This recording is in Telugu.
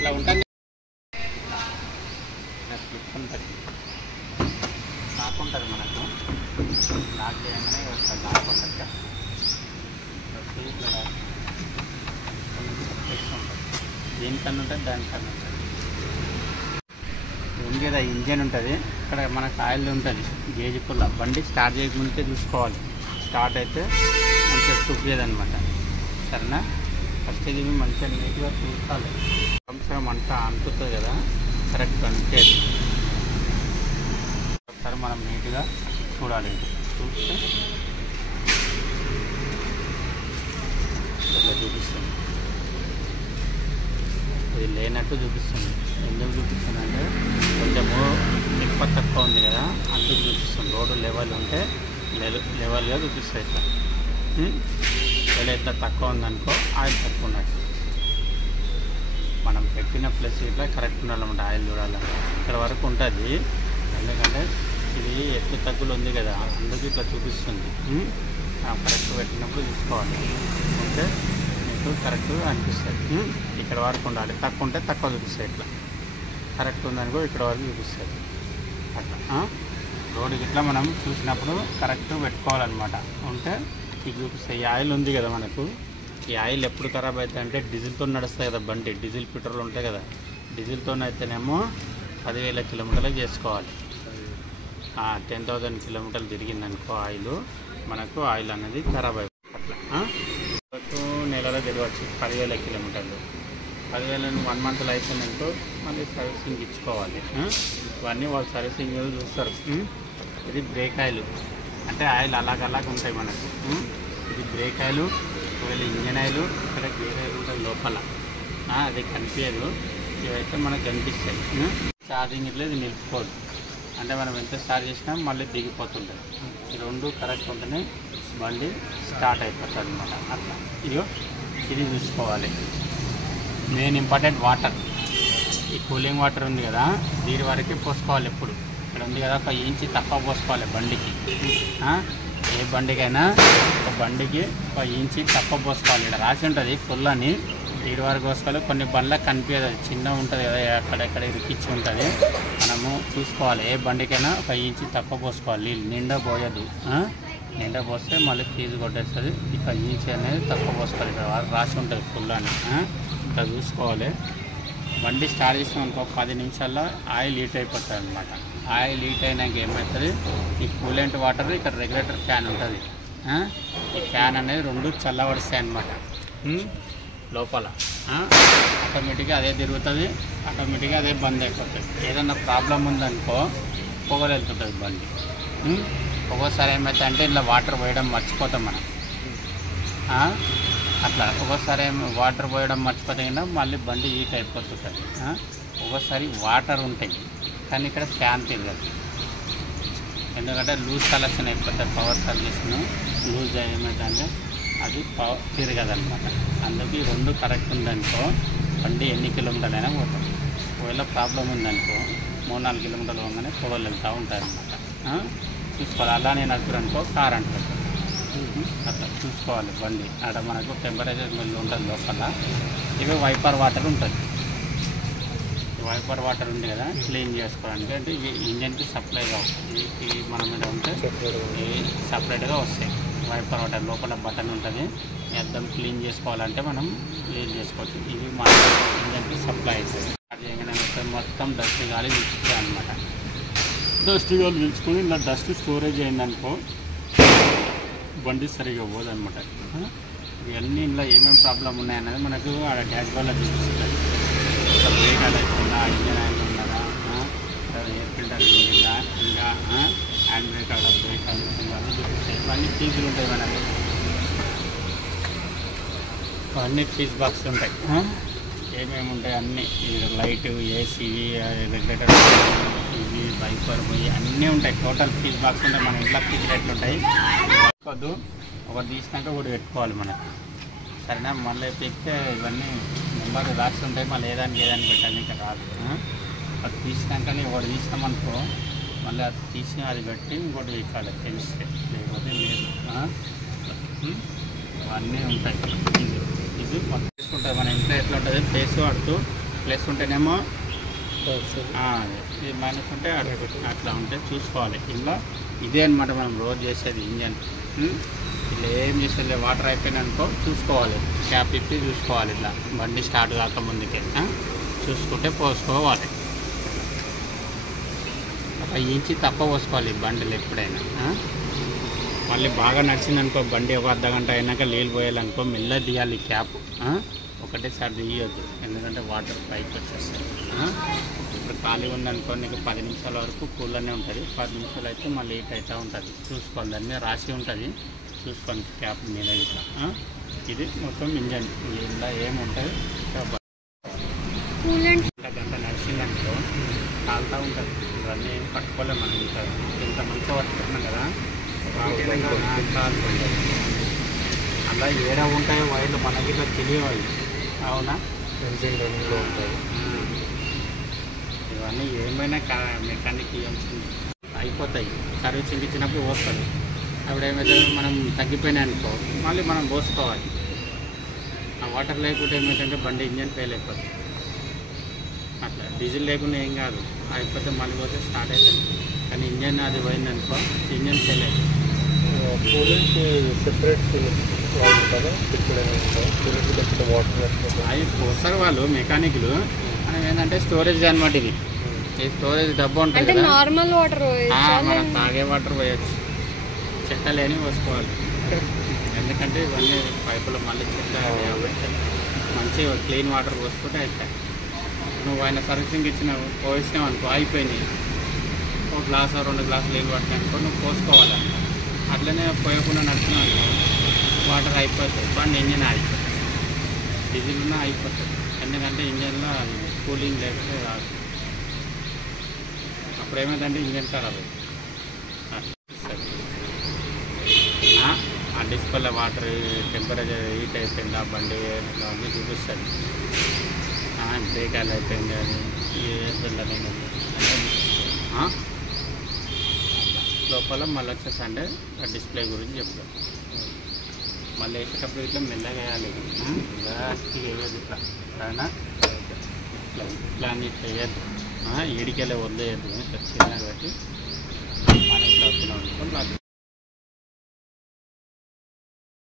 ఇట్లా ఉంటుంది. స్లిప్ ఉంటుంది, నాకుంటుంది మనకు. నాకు చేయగానే వస్తుంది, నాకుంటుంది కదా. దీనికన్నా ఉంటుంది, దానికన్నా ఉంటుంది. ఉంది కదా ఇంజన్ ఉంటుంది, ఇక్కడ మనకు ఆయిల్ ఉంటుంది, గేజ్ పుల్ల. బండి స్టార్ట్ చేయకముందే చూసుకోవాలి. స్టార్ట్ అయితే మంచిగా చూపించేది అనమాట. సరేనా? ఫస్ట్ ఇది మంచిగా నీట్గా చూసుకోవాలి. సంవత్సరం అంతా అంటుతుంది కదా, కరెక్ట్ అనిపించేది. ఒకసారి మనం నీట్గా చూడాలి. చూస్తే ఇలా చూపిస్తుంది, ఇది లేనట్టు చూపిస్తుంది. ఎందుకు చూపిస్తుంది అంటే కొంచెము ఎక్కువ తక్కువ ఉంది కదా, అందుకు చూపిస్తుంది. రోడ్డు లెవెల్ ఉంటే లెవెల్గా చూపిస్తుంది. ఇట్లా ఇలా ఇట్లా తక్కువ ఉందనుకో ఆయిల్ తక్కువ ఉన్నట్టు. మనం పెట్టిన ప్లస్ ఇట్లా కరెక్ట్ ఉండాలన్నమాట. ఆయిల్ చూడాలంటే ఇక్కడ వరకు ఉంటుంది, ఎందుకంటే ఇది ఎత్తు తగ్గులు ఉంది కదా, అందుకు ఇట్లా చూపిస్తుంది. కరెక్ట్ పెట్టినప్పుడు చూసుకోవాలి, ఉంటే మీకు కరెక్ట్ అనిపిస్తుంది. ఇక్కడ వరకు ఉండాలి, తక్కువ ఉంటే తక్కువ చూపిస్తుంది. ఇట్లా కరెక్ట్ ఉందనుకో ఇక్కడ వరకు చూపిస్తుంది. అట్లా రోడ్డుకి ఇట్లా మనం చూసినప్పుడు కరెక్ట్ పెట్టుకోవాలన్నమాట. ఉంటే ఇది చూపిస్తాయి. ఈ ఆయిల్ ఉంది కదా మనకు, ఈ ఆయిల్ ఎప్పుడు ఖరాబ్ అవుతుంది అంటే డీజిల్తో నడుస్తాయి కదా బండి, డీజిల్ పెట్రోల్ ఉంటాయి కదా. డీజిల్తో అయితేనేమో 10,000 కిలోమీటర్లు చేసుకోవాలి. 10,000 కిలోమీటర్లు తిరిగిందనుకో ఆయిల్, మనకు ఆయిల్ అనేది ఖరాబ్ అయిపోతుంది. అట్లా నెలలో తిరగవచ్చు 10,000 కిలోమీటర్లు. 10,000 1 మంత్లో అయిపోయిందనుకో మళ్ళీ సర్వీసింగ్ ఇచ్చుకోవాలి. ఇవన్నీ వాళ్ళు సర్వీసింగ్ చూస్తారు. ఇది బ్రేక్ ఆయిల్ అంటే ఆయిల్ అలాగ ఉంటాయి మనకు. ఇది బ్రేక్ ఆయిల్, ఒకవేళ ఇంజన్ ఆయిల్, ఇక్కడ గేర్ ఆయిల్ ఉంటుంది లోపల, అది కనిపించదు. ఇవైతే మనకు కనిపిస్తాయి. ఛార్జింగ్ ఇట్లా ఇది నిలుపుకోదు, అంటే మనం ఎంత స్టార్ట్ చేసినా మళ్ళీ దిగిపోతుంటుంది. ఈ రెండు కరెక్ట్ ఉంటేనే బండి స్టార్ట్ అయిపోతుంది అనమాట. అట్లా ఇది చూసుకోవాలి. Main important water. ఈ కూలింగ్ వాటర్ ఉంది కదా, దీని వరకే పోసుకోవాలి. ఎప్పుడు ఇక్కడ ఉంది కదా, 1 ఇంచ్ తక్కువ పోసుకోవాలి బండికి. ఏ బండికైనా ఒక బండికి 1 ఇంచ్ తక్కువ పోసుకోవాలి. ఇక్కడ రాసి ఉంటుంది ఫుల్ అని, దీని వరకు పోసుకోవాలి. కొన్ని బండ్లకు కనిపించదు, చిన్న ఉంటుంది కదా, అక్కడెక్కడ ఇరికిచ్చి ఉంటుంది. మనము చూసుకోవాలి, ఏ బండికైనా 1 ఇంచ్ తక్కువ పోసుకోవాలి. నిండా పోయదు, నిండా పోస్తే మళ్ళీ ఫీజు కొట్టేస్తుంది. ఈ 1 ఇంచ్ అనేది తక్కువ పోసుకోవాలి. ఇక్కడ రాసి ఉంటుంది ఫుల్ అని, ఇక్కడ చూసుకోవాలి. బండి స్టార్ట్ చేసాం అనుకో 10 నిమిషాల్లో ఆయిల్ హీట్ అయిపోతుంది అనమాట. ఆయిల్ హీట్ అయినాక ఏమవుతుంది, ఈ కూలెంట్ వాటర్, ఇక్కడ రెగ్యులేటర్ ఫ్యాన్ ఉంటుంది. ఈ ఫ్యాన్ అనేది 2 చల్లబడిస్తాయి అన్నమాట. లోపల ఆటోమేటిక్గా అదే తిరుగుతుంది, ఆటోమేటిక్గా అదే బంద్ అయిపోతుంది. ఏదన్నా ప్రాబ్లం ఉందనుకో పొగలు వెళ్తుంటుంది బండి. ఒక్కోసారి ఏమవుతుంది అంటే ఇలా వాటర్ పోయడం మర్చిపోతాం మనం. అట్లా ఒక్కోసారి వాటర్ పోయడం మర్చిపోతే కన్నా మళ్ళీ బండి హీట్ అయిపోతుంటుంది. ఒక్కోసారి వాటర్ ఉంటాయి కానీ ఇక్కడ ఫ్యాన్ తిరగదు, ఎందుకంటే లూజ్ కలెక్షన్ అయిపోతుంది. పవర్ సర్వీస్ను లూజ్ ఏమవుతుందంటే అది తిరగదు అనమాట. అందుకు ఈ 2 కరెక్ట్ ఉందనుకో బండి ఎన్ని కిలోమీటర్లైనా పోతాం. ఒకవేళ ప్రాబ్లం ఉందనుకో 3-4 కిలోమీటర్లు పోగానే పొగలు వెళ్తూ ఉంటాయి అనమాట. చూసుకోవాలి. అలా నేను అనుకో కార్ అంటుంది, అట్లా చూసుకోవాలి బండి. అక్కడ మనకు టెంపరేచర్ మిల్ ఉంటుంది లోపల. ఇవి వైపర్ వాటర్ ఉంటుంది. వైపర్ వాటర్ ఉంది కదా, క్లీన్ చేసుకోవడానికి. అంటే ఇవి ఇంజన్కి సప్లై కావు, ఇవి మన మీద ఉంటే ఇవి సపరేట్గా వస్తాయి. వైపర్ వాటర్ లోపల బటన్ ఉంటుంది, అద్దం క్లీన్ చేసుకోవాలంటే మనం క్లీన్ చేసుకోవచ్చు. ఇవి మన ఇంజన్కి సప్లై అవుతుంది. అది చేయగానే మొత్తం డస్ట్ గాలి పీల్చుతాయి అనమాట. డస్ట్ గాలి పీల్చుకొని ఇలా డస్ట్ స్టోరేజ్ అయిందనుకో బండి సరిగా పోదనమాట. ఇవన్నీ ఇందులో ఏమేమి ప్రాబ్లం ఉన్నాయన్నది మనకు ఆడ డాష్ బోర్డ్లో చూపిస్తుంది. బ్రేక్ ఆయిల్ అవుతుందా, ఇంజన్ ఆయిల్ ఉన్నదా, ఎయిర్ ఫిల్టర్ ఉందా, ఇంకా హ్యాండ్ బ్రేక్ ఆడ బ్రేక్ ఆయిల్ ఉందా అని చూపిస్తాయి. ఇవన్నీ ఫీజులు ఉంటాయి మనకి, అన్నీ ఫీజ్ బాక్స్ ఉంటాయి. ఏమేమి ఉంటాయి అన్నీ, లైట్, ఏసీ, రెగ్యులేటర్, ఇవి వైపర్, అన్నీ ఉంటాయి. టోటల్ ఫీజ్ బాక్స్ ఉంటాయి. మన ఇంట్లో ఫీజ్ రేట్లు ఉంటాయి. వద్దు ఒకటి తీసినాక ఒకటి పెట్టుకోవాలి మనకి. సరేనా? మళ్ళీ పెడితే ఇవన్నీ నెంబర్ రాసి ఉంటాయి, మళ్ళీ ఏదానికి పెట్టాలి ఇంకా రాదు. అది తీసినాకనే ఒకటి తీసినామనుకో మళ్ళీ అది తీసి అది పెట్టి ఇంకోటి ఎక్కాలి తెలిస్తే, లేకపోతే లేదు. అవన్నీ ఉంటాయి. ఇది మొత్తం తీసుకుంటాయి. మన ఇంట్లో ఎట్లా ఉంటుంది, ఫేస్ వాడుతూ ప్లస్ ఉంటేనేమో ఇది మైనస్ ఉంటే అట్లా ఉంటే చూసుకోవాలి. ఇంట్లో ఇదే అనమాట మనం రోజు చేసేది ఇంజన్. ఇట్లా ఏం చేసేది వాటర్ అయిపోయినా అనుకో చూసుకోవాలి, క్యాప్ ఇప్పి చూసుకోవాలి. ఇట్లా బండి స్టార్ట్ కాకముందుకే చూసుకుంటే పోసుకోవాలి. ఒక ఇంచి తప్ప పోసుకోవాలి బండిలు ఎప్పుడైనా. మళ్ళీ బాగా నడిచిందనుకో బండి ఒక అర్ధగంట అయినాక నీళ్ళు పోయాలనుకో మెల్లగా తీయాలి క్యాప్. ఒకటేసారి తీయొద్దు, ఎందుకంటే వాటర్ పైకి వచ్చేస్తాయి. ఇప్పుడు ఖాళీ ఉందనుకో నీకు 10 నిమిషాల వరకు కూలనే ఉంటుంది. 10 నిమిషాలు అయితే మళ్ళీ లీక్ అవుతూ ఉంటుంది. చూసుకోవాలి, దాని మీద రాసి ఉంటుంది, చూసుకోండి క్యాప్ మీద ఇట్లా. ఇది మొత్తం ఇంజన్, ఇలా ఏముంటుంది గంట నడిచిందనుకో కాలుతూ ఉంటుంది. ఇవన్నీ ఏం పట్టుకోలేము మనం. ఇంత మంచిగా పట్టుకుంటున్నాం కదా కాలుతుంది. అలా ఏడా ఉంటాయో వైర్లు మనకి ఇట్లా తెలియవు. అవునా, ఇంజిన్లో ఉంటాయి. ఇవన్నీ ఏమైనా మెకానిక్ అయిపోతాయి. సర్వీసింగ్ ఇచ్చినప్పుడు పోస్తుంది. అప్పుడు ఏమైతే మనం తగ్గిపోయినాయి అనుకో మళ్ళీ మనం పోసుకోవాలి. ఆ వాటర్ లేకుంటే ఏమైందంటే బండి ఇంజన్ ఫెయిల్ అయిపోతుంది. అట్లా డీజిల్ లేకుండా ఏం కాదు, అయిపోతే మళ్ళీ పోతే స్టార్ట్ అవుతుంది. కానీ ఇంజన్ అది పోయిందనుకో ఇంజన్ ఫెయిల్ అవుతుంది. సెపరేట్ అవి పోస్తారు వాళ్ళు మెకానిక్లు. మనం ఏంటంటే స్టోరేజ్ అనమాట. ఇది ఈ స్టోరేజ్ డబ్బా ఉంటుంది కదా, నార్మల్ వాటర్ మనం తాగే వాటర్ పోయచ్చు. చెట్టలేని పోసుకోవాలి. ఎందుకంటే ఇవన్నీ పైపులు మళ్ళీ చెట్ట మంచిగా క్లీన్ వాటర్ పోసుకుంటే అవుతాయి. నువ్వు ఆయన సర్వీసింగ్ ఇచ్చినావు పోసినావు అనుకో అయిపోయినాయి. ఒక గ్లాసు 2 గ్లాసులు నీళ్ళు పట్టినానుకో నువ్వు పోసుకోవాలి. అట్లనే పోయకుండా నడుస్తున్నావు అనుకో వాటర్ అయిపోతుంది, బండి ఇంజన్ అయిపోతుంది. డీజిల్ ఉన్నా అయిపోతుంది. ఎందుకంటే ఇంజన్లో అది కూలింగ్ లేకపోతే రాదు. అప్పుడు ఏమైందంటే ఇంజన్ ఖరాబ్ అవుతుంది. ఆ డిస్ప్లేలో వాటర్ టెంపరేచర్ హీట్ అయిపోయింది, ఆ బండి అన్నీ చూపిస్తుంది. బ్రేక్ ఆయిల్ అయిపోయింది, అది పిల్లలు లోపల మళ్ళీ వచ్చేసి అంటే ఆ డిస్ప్లే గురించి చెప్తాం. మళ్ళీ వేసేటప్పుడు ఇట్లా మెల్లగా వేయాలి. జాస్తిగా వేయద్దు ఇట్లా, అయినా ఇట్లా అని ఇట్లా వేయద్దు. ఏడికెళ్ళే వదిలేయద్దు. ఇట్లా చిన్నగా పెట్టి మనం ఇట్లా వచ్చినాం.